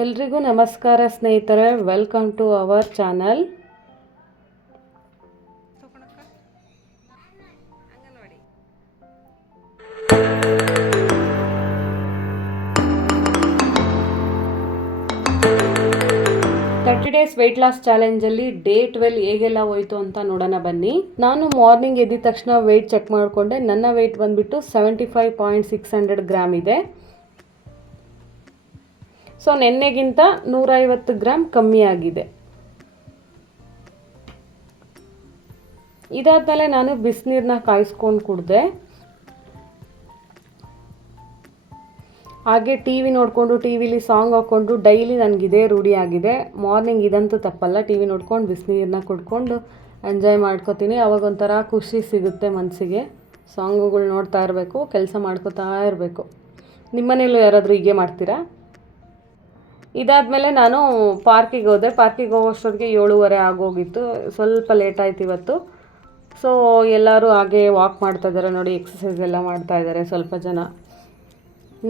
ಎಲ್ರಿಗೂ ನಮಸ್ಕಾರ ಸ್ನೇಹಿತರೆ, welcome to our channel. Thirty days weight loss ಚಾಲೆಂಜಲ್ಲಿ ಡೇ 12 ಹೇಗೆಲ್ಲ ಹೋಯಿತು ಅಂತ ನೋಡೋಣ ಬನ್ನಿ. ನಾನು ಮಾರ್ನಿಂಗ್ ಎದ್ದಿದ ತಕ್ಷಣ ವೆಯ್ಟ್ ಚೆಕ್ ಮಾಡಿಕೊಂಡೆ. ನನ್ನ ವೆಯ್ಟ್ ಬಂದುಬಿಟ್ಟು 75.600 ಗ್ರಾಮ್ ಇದೆ. ಸೊ ನೆನ್ನೆಗಿಂತ 150 ಗ್ರಾಮ್ ಕಮ್ಮಿ ಆಗಿದೆ. ಇದಾದಮೇಲೆ ನಾನು ಬಿಸಿನೀರನ್ನ ಕಾಯಿಸ್ಕೊಂಡು ಕುಡಿದೆ. ಹಾಗೆ ಟಿ ವಿ ನೋಡಿಕೊಂಡು ಟಿ ವಿಲಿ ಸಾಂಗ್ ಹಾಕ್ಕೊಂಡು ಡೈಲಿ ನನಗಿದೇ ರೂಢಿ ಆಗಿದೆ. ಮಾರ್ನಿಂಗ್ ಇದಂತೂ ತಪ್ಪಲ್ಲ, ಟಿ ವಿ ನೋಡ್ಕೊಂಡು ಬಿಸಿನೀರನ್ನ ಕುಡ್ಕೊಂಡು ಎಂಜಾಯ್ ಮಾಡ್ಕೋತೀನಿ. ಅವಾಗ ಒಂಥರ ಖುಷಿ ಸಿಗುತ್ತೆ ಮನಸ್ಸಿಗೆ. ಸಾಂಗುಗಳು ನೋಡ್ತಾ ಇರಬೇಕು, ಕೆಲಸ ಮಾಡ್ಕೋತಾ ಇರಬೇಕು. ನಿಮ್ಮನೇಲೂ ಯಾರಾದರೂ ಹೀಗೆ ಮಾಡ್ತೀರಾ? ಇದಾದಮೇಲೆ ನಾನು ಪಾರ್ಕಿಗೆ ಹೋದೆ. ಪಾರ್ಕಿಗೆ ಹೋಗೋಷ್ಟೊತ್ತಿಗೆ 7:30 ಆಗೋಗಿತ್ತು. ಸ್ವಲ್ಪ ಲೇಟ್ ಆಯ್ತು ಇವತ್ತು. ಸೊ ಎಲ್ಲರೂ ಹಾಗೆ ವಾಕ್ ಮಾಡ್ತಾಯಿದ್ದಾರೆ ನೋಡಿ, ಎಕ್ಸಸೈಸ್ ಎಲ್ಲ ಮಾಡ್ತಾಯಿದ್ದಾರೆ ಸ್ವಲ್ಪ ಜನ.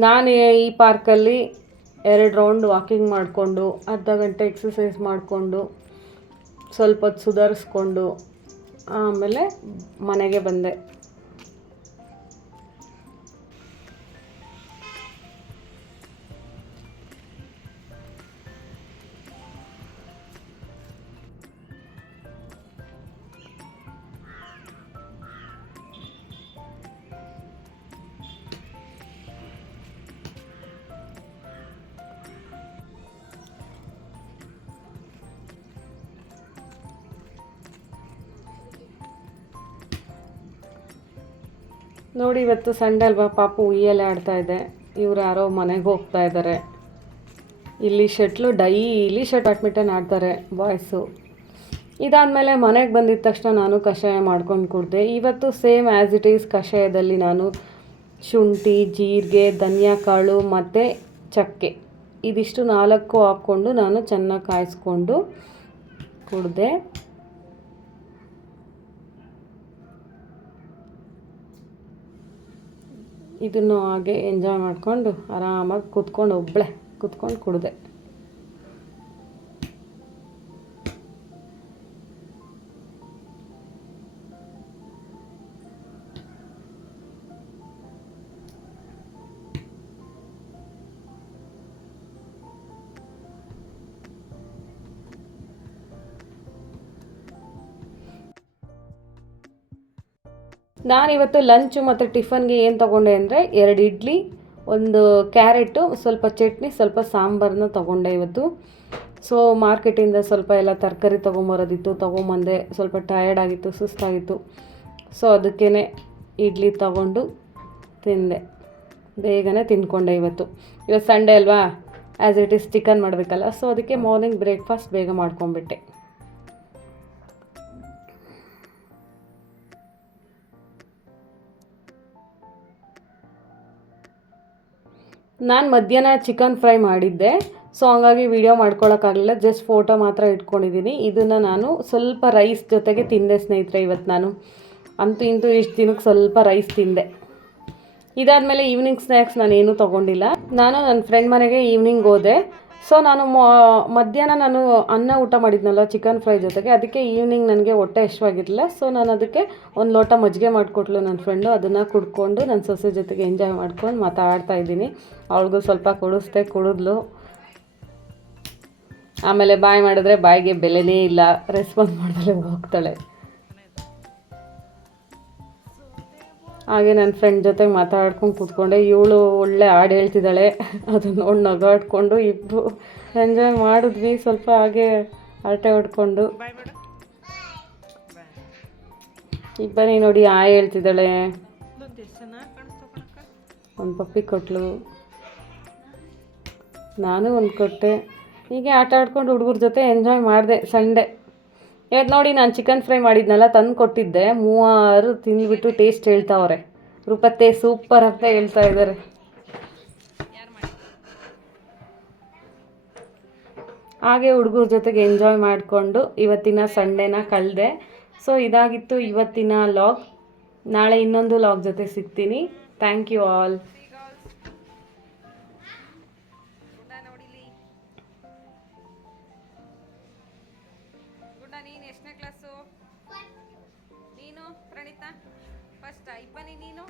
ನಾನು ಈ ಪಾರ್ಕಲ್ಲಿ 2 ರೌಂಡ್ ವಾಕಿಂಗ್ ಮಾಡಿಕೊಂಡು ಅರ್ಧ ಗಂಟೆ ಎಕ್ಸಸೈಸ್ ಮಾಡಿಕೊಂಡು ಸ್ವಲ್ಪ ಹೊತ್ತು ಸುಧಾರಿಸ್ಕೊಂಡು ಆಮೇಲೆ ಮನೆಗೆ ಬಂದೆ. ನೋಡಿ, ಇವತ್ತು ಸಂಡೇ ಅಲ್ವಾ, ಪಾಪು ಉಯ್ಯಲೆ ಆಡ್ತಾ ಇದೆ. ಇವ್ರು ಯಾರೋ ಮನೆಗೆ ಹೋಗ್ತಾ ಇದ್ದಾರೆ. ಇಲ್ಲಿ ಡೈಲಿ ಬ್ಯಾಡ್ಮಿಂಟನ್ ಆಡ್ತಾರೆ ಬಾಯ್ಸು. ಇದಾದಮೇಲೆ ಮನೆಗೆ ಬಂದಿದ್ದ ತಕ್ಷಣ ನಾನು ಕಷಾಯ ಮಾಡ್ಕೊಂಡು ಕುಡಿದೆ. ಇವತ್ತು ಸೇಮ್ ಆ್ಯಸ್ ಇಟ್ ಈಸ್ ಕಷಾಯದಲ್ಲಿ ನಾನು ಶುಂಠಿ, ಜೀರಿಗೆ, ಧನಿಯಾ ಕಾಳು ಮತ್ತು ಚಕ್ಕೆ ಇದಿಷ್ಟು 4 ಹಾಕ್ಕೊಂಡು ನಾನು ಚೆನ್ನಾಗಿ ಕಾಯಿಸ್ಕೊಂಡು ಕುಡಿದೆ. ಇದನ್ನು ಹಾಗೆ ಎಂಜಾಯ್ ಮಾಡಿಕೊಂಡು ಆರಾಮಾಗಿ ಒಬ್ಬಳೆ ಕೂತ್ಕೊಂಡು ಕುಡಿದೆ. ನಾನಿವತ್ತು ಲಂಚು ಮತ್ತು ಟಿಫನ್ಗೆ ಏನು ತೊಗೊಂಡೆ ಅಂದರೆ 2 ಇಡ್ಲಿ, 1 ಕ್ಯಾರೆಟು, ಸ್ವಲ್ಪ ಚಟ್ನಿ, ಸ್ವಲ್ಪ ಸಾಂಬಾರನ್ನ ತೊಗೊಂಡೆ ಇವತ್ತು. ಸೊ ಮಾರ್ಕೆಟಿಂದ ಸ್ವಲ್ಪ ಎಲ್ಲ ತರಕಾರಿ ತೊಗೊಂಬಂದೆ. ಸ್ವಲ್ಪ ಟಯರ್ಡ್ ಆಗಿತ್ತು, ಸುಸ್ತಾಗಿತ್ತು. ಸೊ ಅದಕ್ಕೇ ಇಡ್ಲಿ ತೊಗೊಂಡು ತಿಂದೆ. ಬೇಗನೆ ತಿಂದ್ಕೊಂಡೆ. ಇವತ್ತು ಸಂಡೇ ಅಲ್ವಾ, ಆ್ಯಸ್ ಇಟ್ ಈಸ್ ಚಿಕನ್ ಮಾಡಬೇಕಲ್ಲ. ಸೊ ಅದಕ್ಕೆ ಮಾರ್ನಿಂಗ್ ಬ್ರೇಕ್ಫಾಸ್ಟ್ ಬೇಗ ಮಾಡ್ಕೊಂಬಿಟ್ಟೆ. ನಾನು ಮಧ್ಯಾಹ್ನ ಚಿಕನ್ ಫ್ರೈ ಮಾಡಿದ್ದೆ. ಸೊ ಹಂಗಾಗಿ ವಿಡಿಯೋ ಮಾಡ್ಕೊಳಕ್ಕಾಗಲಿಲ್ಲ, ಜಸ್ಟ್ ಫೋಟೋ ಮಾತ್ರ ಇಟ್ಕೊಂಡಿದ್ದೀನಿ. ಇದನ್ನು ನಾನು ಸ್ವಲ್ಪ ರೈಸ್ ಜೊತೆಗೆ ತಿಂದೆ ಸ್ನೇಹಿತರೆ. ಇವತ್ತು ನಾನು ಅಂತೂ ಇಂತೂ ಇಷ್ಟು ದಿನಕ್ಕೆ ಸ್ವಲ್ಪ ರೈಸ್ ತಿಂದೆ. ಇದಾದಮೇಲೆ ಈವ್ನಿಂಗ್ ಸ್ನ್ಯಾಕ್ಸ್ ನಾನೇನೂ ತೊಗೊಂಡಿಲ್ಲ. ನಾನು ನನ್ನ ಫ್ರೆಂಡ್ ಮನೆಗೆ ಈವ್ನಿಂಗ್ ಹೋದೆ. ಸೊ ನಾನು ಮಧ್ಯಾಹ್ನ ನಾನು ಅನ್ನ ಊಟ ಮಾಡಿದ್ನಲ್ಲ ಚಿಕನ್ ಫ್ರೈ ಜೊತೆಗೆ, ಅದಕ್ಕೆ ಈವ್ನಿಂಗ್ ನನಗೆ ಹೊಟ್ಟೆ ಇಷ್ಟವಾಗಿರಲಿಲ್ಲ. ಸೊ ನಾನು ಅದಕ್ಕೆ 1 ಲೋಟ ಮಜ್ಜಿಗೆ ಮಾಡಿಕೊಟ್ಲು ನನ್ನ ಫ್ರೆಂಡು. ಅದನ್ನು ಕುಡ್ಕೊಂಡು ನನ್ನ ಸೊಸೆ ಜೊತೆಗೆ ಎಂಜಾಯ್ ಮಾಡ್ಕೊಂಡು ಮಾತಾಡ್ತಾ ಇದ್ದೀನಿ. ಅವಳಿಗೂ ಸ್ವಲ್ಪ ಕುಡಿದ್ಲು. ಆಮೇಲೆ ಬಾಯ್ ಮಾಡಿದ್ರೆ ಬಾಯಿಗೆ ಬೆಲೆನೇ ಇಲ್ಲ, ರೆಸ್ಪಾನ್ಸ್ ಮಾಡಿದ್ರೆ ಹೋಗ್ತಾಳೆ. ಹಾಗೆ ನನ್ನ ಫ್ರೆಂಡ್ ಜೊತೆಗೆ ಮಾತಾಡ್ಕೊಂಡು ಕೂತ್ಕೊಂಡೆ. ಇವಳು ಒಳ್ಳೆ ಹಾಡು ಹೇಳ್ತಿದ್ದಾಳೆ, ಅದನ್ನು ನೋಡಿ ನಗಾಡ್ಕೊಂಡು ಇಬ್ಬರು ಎಂಜಾಯ್ ಮಾಡಿದ್ವಿ. ಸ್ವಲ್ಪ ಹಾಗೆ ಹರಟೆ ಹೊಡ್ಕೊಂಡು ಇಬ್ಬರೇ ನೋಡಿ ಹೇಳ್ತಿದ್ದಾಳೆ. ಒಂದು ಪಪ್ಪಿ ಕೊಟ್ಲು, ನಾನು ಒಂದು ಕೊಟ್ಟೆ. ಹೀಗೆ ಆಟ ಆಡ್ಕೊಂಡು ಹುಡುಗರ ಜೊತೆ ಎಂಜಾಯ್ ಮಾಡಿದೆ ಸಂಡೇ. ಇವತ್ತು ನೋಡಿ, ನಾನು ಚಿಕನ್ ಫ್ರೈ ಮಾಡಿದ್ನಲ್ಲ, ತಂದು ಕೊಟ್ಟಿದ್ದೆ. 3 ತಿಂದ್ಬಿಟ್ಟು ಟೇಸ್ಟ್ ಹೇಳ್ತಾವ್ರೆ. ರೂಪತ್ತೆ ಸೂಪರ್ ಅಂತ ಹೇಳ್ತಾ ಇದ್ದಾರೆ. ಹಾಗೆ ಹುಡುಗರ ಜೊತೆಗೆ ಎಂಜಾಯ್ ಮಾಡಿಕೊಂಡು ಇವತ್ತಿನ ಸಂಡೇನ ಕಳೆದೆ. ಸೊ ಇದಾಗಿತ್ತು ಇವತ್ತಿನ ಲಾಗ್. ನಾಳೆ ಇನ್ನೊಂದು ಲಾಗ್ ಜೊತೆ ಸಿಗ್ತೀನಿ. Thank you all. ಎಷ್ಟನೇ ಕ್ಲಾಸು? ನೀನು ಪ್ರಣೀತಾ ಫಸ್ಟಾ? ಇಬ್ಬನಿ ನೀನು?